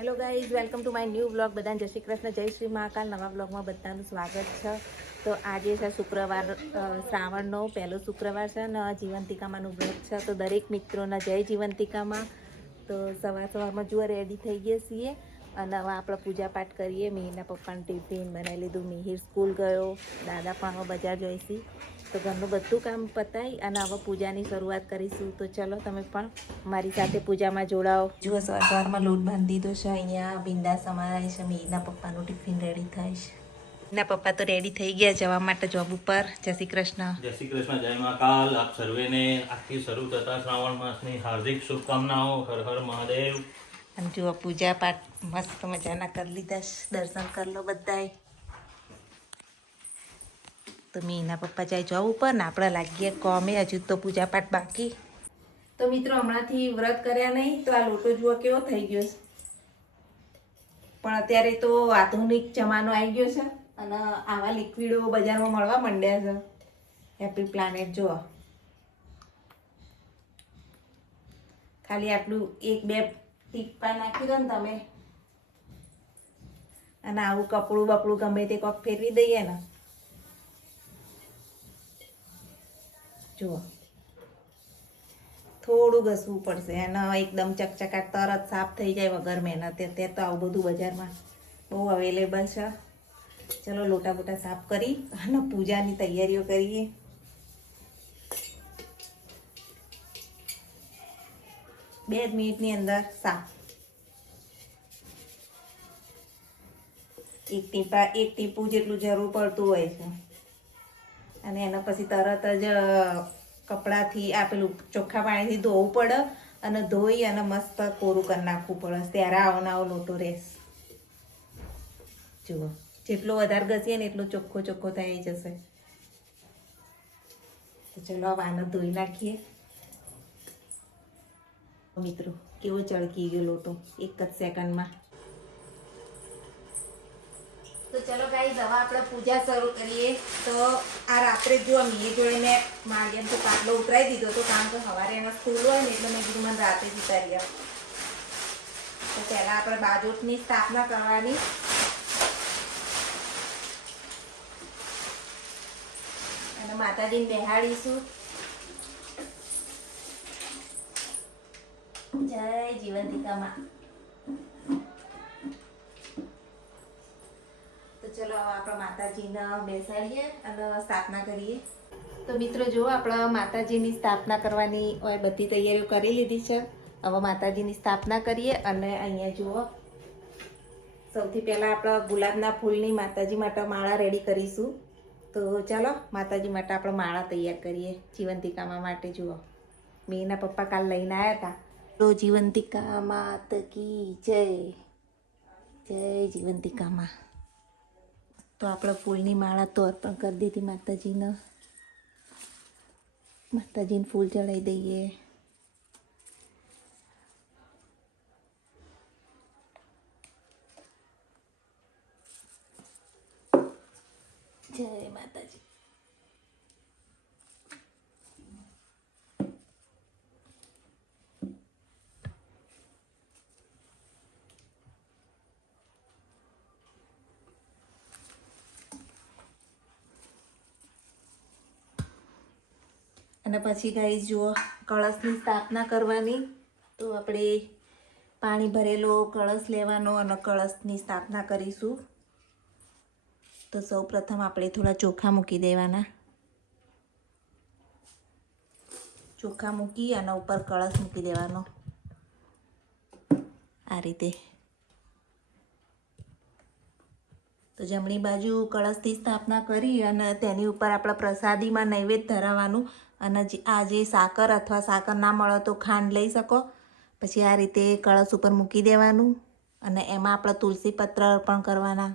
Hello guys, welcome to my new blog. બધાને જય શ્રી કૃષ્ણ, જય શ્રી મહાકાલ. નવા બ્લોગમાં બધાનું સ્વાગત છે. તો આજે છે શુક્રવાર, શ્રાવણનો પહેલો શુક્રવાર છે ને જીવંતિકામાંનું વ્રત છે. તો દરેક મિત્રોના જય જીવંતિકામાં. તો સવારમાં જુઓ રેડી થઈ ગયા છીએ અને હવે આપણે પૂજાપાઠ કરીએ. મિહિરના પપ્પાનું ટિફિન બનાવી લીધું, મિહિર સ્કૂલ ગયો, દાદા પણ હવે બજાર જોઈશી. તો ઘરનું બધું કામ પતાવી અને હવે પૂજાની શરૂઆત કરીશું. તો ચલો તમે પણ મારી સાથે પૂજામાં જોડાઓ. જુઓ સવારમાં લોટ બાંધી દીધો છે. અહીંયા ભીંડા સમારાય છે. મિહિરના પપ્પાનું ટિફિન રેડી થાય છે. ના પપ્પા તો રેડી થઈ ગયા જવા માટે જોબ ઉપર. જય શ્રી કૃષ્ણ. જય શ્રી કૃષ્ણ, જય મહાકાલ. આપ સર્વેને આજથી શરૂ થતા શ્રાવણ માસની હાર્દિક શુભકામનાઓ. હર હર મહાદેવ. અને જુઓ પૂજા પાઠ મસ્ત મજાના કરી લીધા છે. દર્શન કરી લો બધાએ. તો મિહિરના પપ્પા જાય જોબ ઉપર ને આપણે લાગીએ કોમે. હજુ તો પૂજા પાઠ બાકી. તો મિત્રો હમણાંથી વ્રત કર્યા નહીં તો આ લોટો જુઓ કેવો થઈ ગયો છે. પણ અત્યારે તો આધુનિક જમાનો આવી ગયો છે અને આવા લિક્વિડો બજારમાં મળવા માંડ્યા છે. હેપી પ્લાનેટ જુઓ, ખાલી આટલું એક બે ટીપા નાખી દો ને તમે અને આવું કપડું બપડું ગમે તે કોક ફેરવી દઈએ ને, જુઓ થોડું ઘસવું પડશે અને એકદમ ચકચકાટ તરત સાફ થઈ જાય વગર મહેનતે. અત્યારે તો આવું બધું બજારમાં બહુ અવેલેબલ છે. ચલો લોટા બોટા સાફ કરી અને પૂજાની તૈયારીઓ કરીએ. બે મિનિટની અંદર સાફ. એક ટીપું જેટલું જરૂર પડતું હોય છે અને એના પછી તરત જ કપડાથી આપેલું ચોખ્ખા પાણીથી ધોવું પડે અને ધોઈ અને મસ્ત કોરું કરી નાખવું પડે. ત્યારે આવો ને આવો લોટો રહેશે. જુઓ જેટલો વધારે ઘસીએ ને એટલો ચોખ્ખો ચોખ્ખો થઈ જશે. તો ચલો હવે આને ધોઈ નાખીએ. મિત્રો કેવો ચળકી ગયો લોટો એક જ સેકન્ડમાં. તો ચલો ગાઈસ હવે આપણે પૂજા શરૂ કરીએ. તો આ રાત્રે જો મિહિર જોડે મેં મારી તો પાટલો ઉતરાઈ દીધો તો કામ તો સવારે એમાં સ્કૂલ હોય ને એટલે મેં કીધું મને રાતે જ ઉતાર્યા. તો પહેલાં આપણે બાજોટની સ્થાપના કરવાની. અને માતાજીને બેહાડીશું. જય જીવંતિકામાં. તો ચલો હવે આપણે માતાજીને બેસાડીએ અને સ્થાપના કરીએ. તો મિત્રો જુઓ આપણે માતાજીની સ્થાપના કરવાની બધી તૈયારીઓ કરી લીધી છે. હવે માતાજીની સ્થાપના કરીએ. અને અહીંયા જુઓ સૌથી પહેલાં આપણે ગુલાબના ફૂલની માતાજી માટે માળા રેડી કરીશું. તો ચાલો માતાજી માટે આપણે માળા તૈયાર કરીએ જીવંતિકામાં માટે. જુઓ મિહિરના પપ્પા કાલ લઈને આવ્યા હતા. તો જીવંતિકા માત કી જય. જય જીવંતિકામાં. તો આપણે ફૂલની માળા તો અર્પણ કરી દીધી માતાજીને. માતાજીને ફૂલ ચડાવી દઈએ. જય માતાજી. અને પછી ગાઈસ જુઓ કળશની સ્થાપના કરવાની. તો આપણે પાણી ભરેલો કળશ લેવાનો અને કળશની સ્થાપના કરીશું. તો સૌ પ્રથમ આપણે થોડા ચોખા મૂકી દેવાના. ચોખા મૂકી અને ઉપર કળશ મૂકી દેવાનો આ રીતે. તો જમણી બાજુ કળશથી સ્થાપના કરી અને તેની ઉપર આપણે પ્રસાદીમાં નૈવેદ્ય ધરાવવાનું. અને આ જે સાકર અથવા સાકર ના મળે તો ખાંડ લઈ શકો. પછી આ રીતે કળશ ઉપર મૂકી દેવાનું અને એમાં આપણે તુલસી પત્ર અર્પણ કરવાના.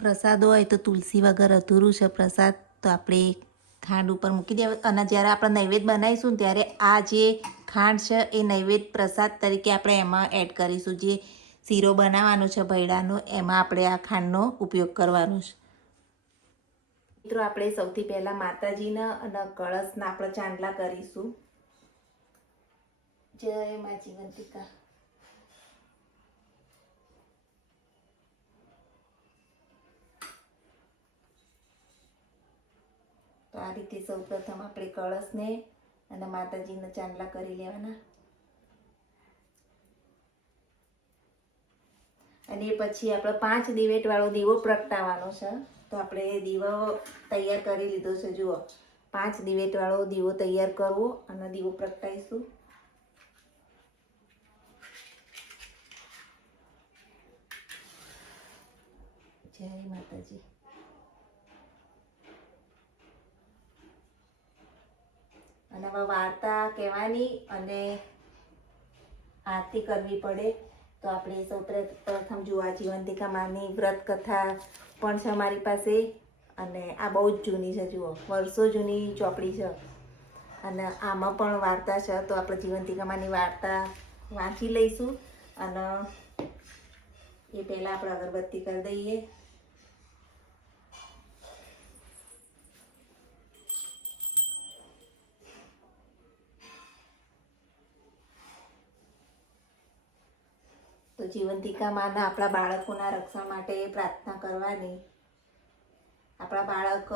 પ્રસાદ હોય તો તુલસી વગર અધૂરું છે પ્રસાદ. તો આપણે ખાંડ ઉપર મૂકી દેવા. અને જ્યારે આપણે નૈવેદ્ય બનાવીશું ને ત્યારે આ જે ખાંડ છે એ નૈવેદ્ય પ્રસાદ તરીકે આપણે એમાં એડ કરીશું. જે શીરો બનાવવાનો છે ભૈડાનો એમાં આપણે આ ખાંડનો ઉપયોગ કરવાનો છે. મિત્રો આપણે સૌથી પહેલાં માતાજીના અને કળશના આપણે ચાંદલા કરીશું. જય મા જીવંતિકા. આ રીતે સૌપ્રથમ આપણે કળશને અને માતાજીના ચાંદલા કરી લેવાના. અને પછી આપણે 5 દિવેટવાળો દીવો પ્રગટાવવાનો છે. તો આપણે દીવો તૈયાર કરી લીધો છે. જુઓ, 5 દિવેટવાળો દીવો તૈયાર કરવો અને દીવો પ્રગટાવીશું. જય માતાજી. અને હવે વાર્તા કહેવાની અને આરતી કરવી પડે. તો આપણે સૌ પ્રથમ જુઓ, જીવંતિકા માની વ્રત કથા પણ છે મારી પાસે. અને આ બહુ જ જૂની છે. જુઓ, વર્ષો જૂની ચોપડી છે અને આમાં પણ વાર્તા છે. તો આપણે જીવંતિકા માની વાર્તા વાંચી લઈશું. અને એ પહેલાં આપણે અગરબત્તી કરી દઈએ. તો જીવંતિકા માના આપણા બાળકોના રક્ષણ માટે પ્રાર્થના કરવાની. આપણા બાળક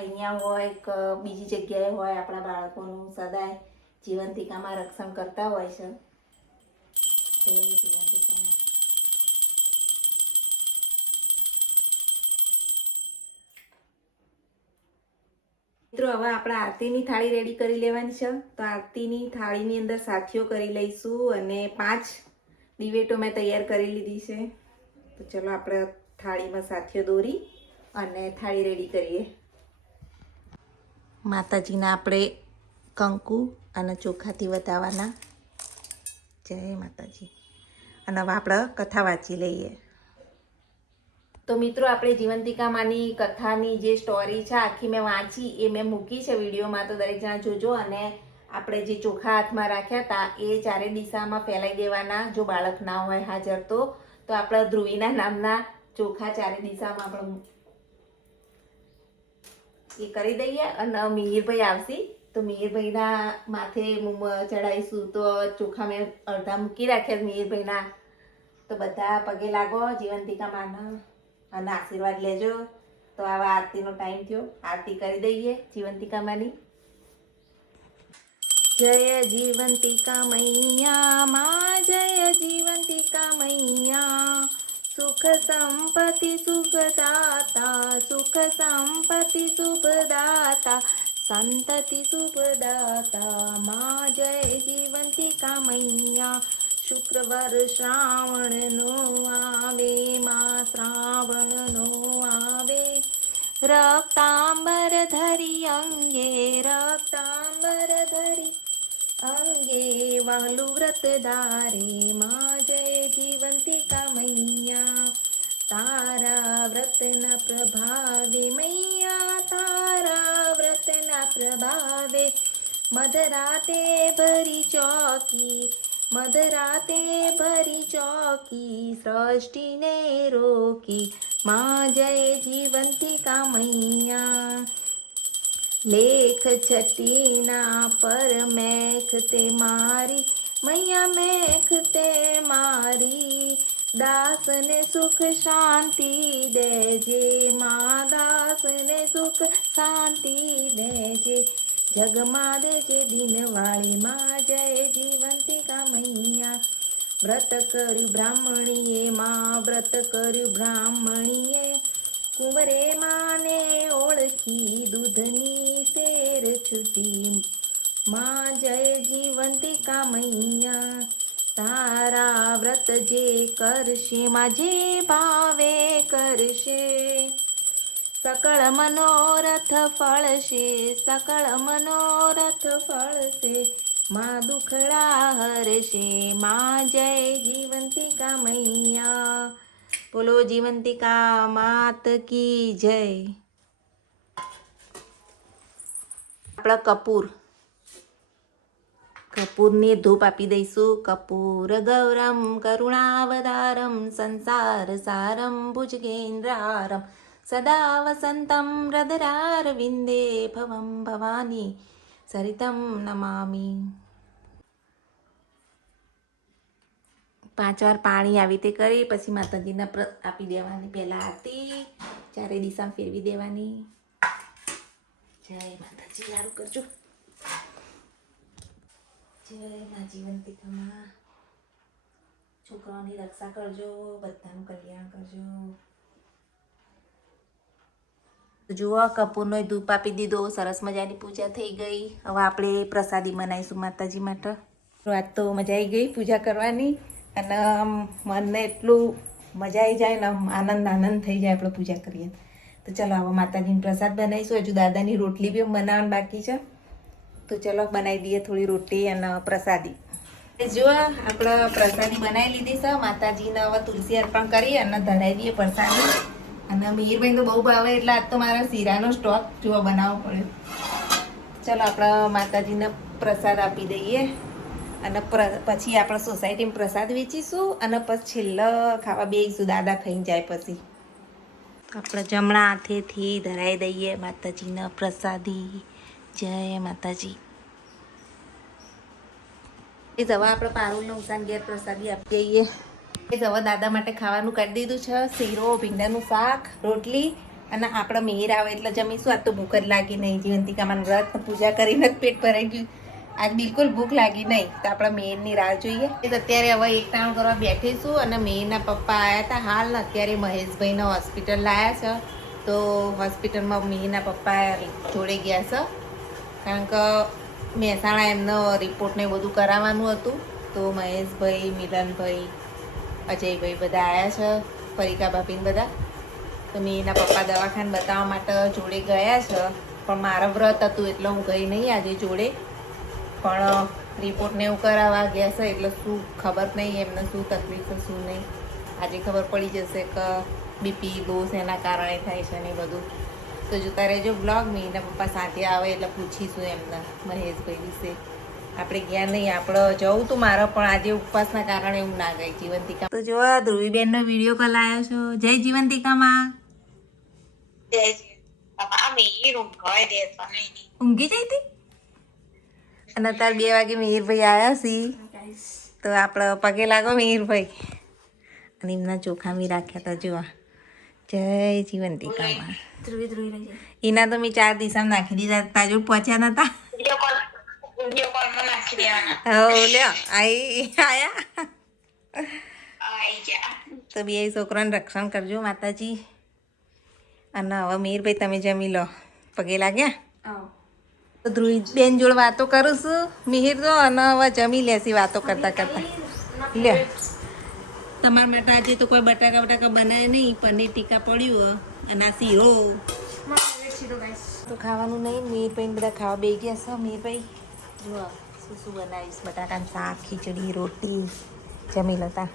અહીંયા હોય કે બીજી જગ્યાએ હોય, આપણા બાળકોનું સદાય જીવંતિકામાં રક્ષણ કરતા હોય છે. જય જીવંતિકા માં. મિત્રો, હવે આપણે આરતીની થાળી રેડી કરી લેવાની છે. તો આરતીની થાળીની અંદર સાથીઓ કરી લઈશું. અને 5 દિવેટો મેં તૈયાર કરી લીધી છે. તો ચલો આપણે થાળીમાં સાથીઓ દોરી અને થાળી રેડી કરીએ. માતાજીના આપણે કંકુ અને ચોખાથી વધાવવાના. જય માતાજી. અને હવે આપણે કથા વાંચી લઈએ. તો મિત્રો, આપણે જીવંતિકા માની કથાની જે સ્ટોરી છે આખી મેં વાંચી, એ મેં મૂકી છે વિડીયોમાં. તો દરેક જણા જોજો. અને આપણે જે ચોખા હાથમાં રાખ્યા હતા એ ચારે દિશામાં ફેલાઈ દેવાના. જો બાળક ના હોય હાજર તો આપણા ધ્રુવીના નામના ચોખા ચારે દિશામાં આપણે એ કરી દઈએ. અને મિહિરભાઈ આવશે તો મિહિરભાઈના માથે ચડાવીશું. તો ચોખા મેં અડધા મૂકી રાખ્યા મિહિરભાઈના. તો બધા પગે લાગો જીવંતિકા માના અને આશીર્વાદ લેજો. તો આવા આરતીનો ટાઈમ થયો. આરતી કરી દઈએ જીવંતિકા માની. જય જીવંતિકા મૈયા માં, જય જીવંતિકા મૈયા. સુખ સંપત્તિ સુખદાતા, સુખ સંપત્તિ શુભદાતા, સંતતિ શુભદાતા માં. જય જીવંતિકા મૈયા. શુક્રવાર શ્રાવણનો આવે માં, શ્રાવણનો આવે. રક્તાંબર ધરી અંગે, રક્તાંબર ધરી અંગે, વાલું વ્રત ધારે માં. જય જીવંતિકા મૈયા. તારા વ્રતના પ્રભાવે મૈયા, તારા વ્રતના પ્રભાવે મધરાતે ભરી ચોકી, મધરાતે ભરી ચોકી, સૃષ્ટિને રોકી માં. જય જીવંતિકા મૈયા. લેખ છટીના પર મેઘ તે મારી મૈયા, મેઘ તે મારી. દાસને સુખ શાંતિ દેજે માં, દાસને સુખ શાંતિ દેજે. જગમાં દેજે દિનવાળી માં. જય જીવંતિકા મૈયા. વ્રત કર્યું બ્રાહ્મણીએ માં, વ્રત કર્યું બ્રાહ્મણીએ. કુંવરે માને ઓળખી, દૂધની શેર છૂટી માં. જય જીવંતિકા મૈયા. તારા વ્રત જે કરશે માં, જે ભાવે કરશે, સકળ મનોરથ ફળશે, સકળ મનોરથ ફળશે માં. દુખડા હરશે માં. જય જીવંતિકા મૈયા. બોલો જીવંતિકા માત કી જય. આપણા કપૂરની ધૂપ આપી દઈશું. કપૂર ગૌરમ કરુણાવતારમ, સંસાર સારમ ભુજગેન્દ્રારમ, સદા વસંતમ હૃદરારવિંદે, ભવમ ભવાની સરિતમ નમામિ. 5 વાર પાણી આવી રીતે કરી પછી માતાજીને આપી દેવાની. પહેલા આરતી ચારે દિશામાં ફેરવી દેવાની. જય માતાજી, સારું કરજો. જય મા જીવંતિકામાં. છોકરાઓની રક્ષા કરજો, બધાનું કલ્યાણ કરજો. જુઓ, કપૂરનો ધૂપ આપી દીધો, સરસ મજાની પૂજા થઈ ગઈ. હવે આપણે પ્રસાદી બનાવીશું માતાજી માટે. આજ તો મજા આવી ગઈ પૂજા કરવાની, અને મનને એટલું મજા આવી જાય ને, આનંદ થઈ જાય આપણે પૂજા કરીએ. તો ચલો હવે માતાજીને પ્રસાદ બનાવીશું. હજુ દાદાની રોટલી બી બનાવવાની બાકી છે. તો ચલો બનાવી દઈએ થોડી રોટલી અને પ્રસાદી. જુઓ, આપણે પ્રસાદી બનાવી લીધી છે. માતાજીને હવે તુલસી અર્પણ કરી અને ધરાવી દઈએ પ્રસાદી. અને મિહિરભાઈ તો બહુ ભાવે એટલે આજ તો મારા શીરાનો સ્ટોક જોવા બનાવવો પડે. ચલો આપણે માતાજીને પ્રસાદ આપી દઈએ, અને પછી આપણે સોસાયટીમાં પ્રસાદ વેચીશું, અને પછી છેલ્લે ખાવા બેસીશું. દાદા ખાઈને જાય પછી આપણે જમણા હાથેથી ધરાવી દઈએ માતાજીના પ્રસાદી. જય માતાજી. એ હવે આપણે પારુલનો ઉસાન ઘેર પ્રસાદી આપી દઈએ. એ હવે દાદા માટે ખાવાનું કરી દીધું છે. શીરો, ભીંડાનું શાક, રોટલી, અને આપણે મિહિર આવે એટલે જમીશું. આજ તો ભૂખ જ લાગી નહીં. જીવંતિકામાં વ્રત પૂજા કરીને જ પેટ ભરાઈ ગયું. આજ બિલકુલ ભૂખ લાગી નહીં. તો આપણે મિહિરની રાહ જોઈએ. અત્યારે હવે એક ટાણું કરવા બેઠીશું, અને મિહિરના પપ્પા આવ્યા હતા હાલ ને અત્યારે મહેશભાઈને હોસ્પિટલ લાવ્યા છે. તો હોસ્પિટલમાં મિહિરના પપ્પા જોડે ગયા છે, કારણ કે મહેસાણા એમનો રિપોર્ટ ને બધું કરાવવાનું હતું. તો મહેશભાઈ, મિલનભાઈ, અજયભાઈ બધા આવ્યા છે, પરિકા ભાભીને બધા. તો મિહિરના પપ્પા દવાખાને બતાવવા માટે જોડે ગયા છે, પણ મારા વ્રત હતું એટલે હું ગઈ નહીં આજે જોડે. પણ રિપોર્ટને એવું કરાવવા ગયા છે એટલે શું ખબર નહીં એમને શું તકલીફ છે શું નહીં. આજે ખબર પડી જશે કે બીપી લો એના કારણે થાય છે ને બધું. તો જોતા રહેજો બ્લોગ. મિહિરના પપ્પા સાથે આવે એટલે પૂછીશું એમને મહેશભાઈ વિશે. આપણે ગયા નહીં, આપણે જવું તું મારે, પણ આજે ઉપવાસના કારણે હું ના ગઈ જીવંતિકા. તો જો ધ્રુવીબેનનો વિડીયો કોલ આવ્યો છો. જય જીવંતિકામાં. ઊંઘી જઈ હતી, અને અત્યારે 2 વાગે મિહિરભાઈ આવ્યા છે. તો આપણે પગે લાગો મિહિરભાઈ. અને એમના ચોખા મી રાખ્યા હતા. જોવા જય જીવંતિકામાં. એના તો મેં 4 દિશામાં નાખી દીધા. તાજુ પહોંચ્યા નતા. તો બે છોકરાને રક્ષણ કરજો માતાજી. અને હવે મિહિરભાઈ તમે જમી લો. પગે લાગ્યા. તો ધ્રુવીબેન જોડે વાતો કરું છું મિહિર તો, અને હવે જમી લેશી વાતો કરતા કરતા. લે તમારા માટે આજે તો કોઈ બટાકા બનાવે નહીં, પનીર ટીકા પડ્યું અને આ શીરો તો ખાવાનું નહીં. મિહિરભાઈ બધા ખાવા બેસી ગયા છે. મિહિરભાઈ જો શું બનાવીશ? બટાકાનું શાક, ખીચડી, રોટી. જમી લેતા.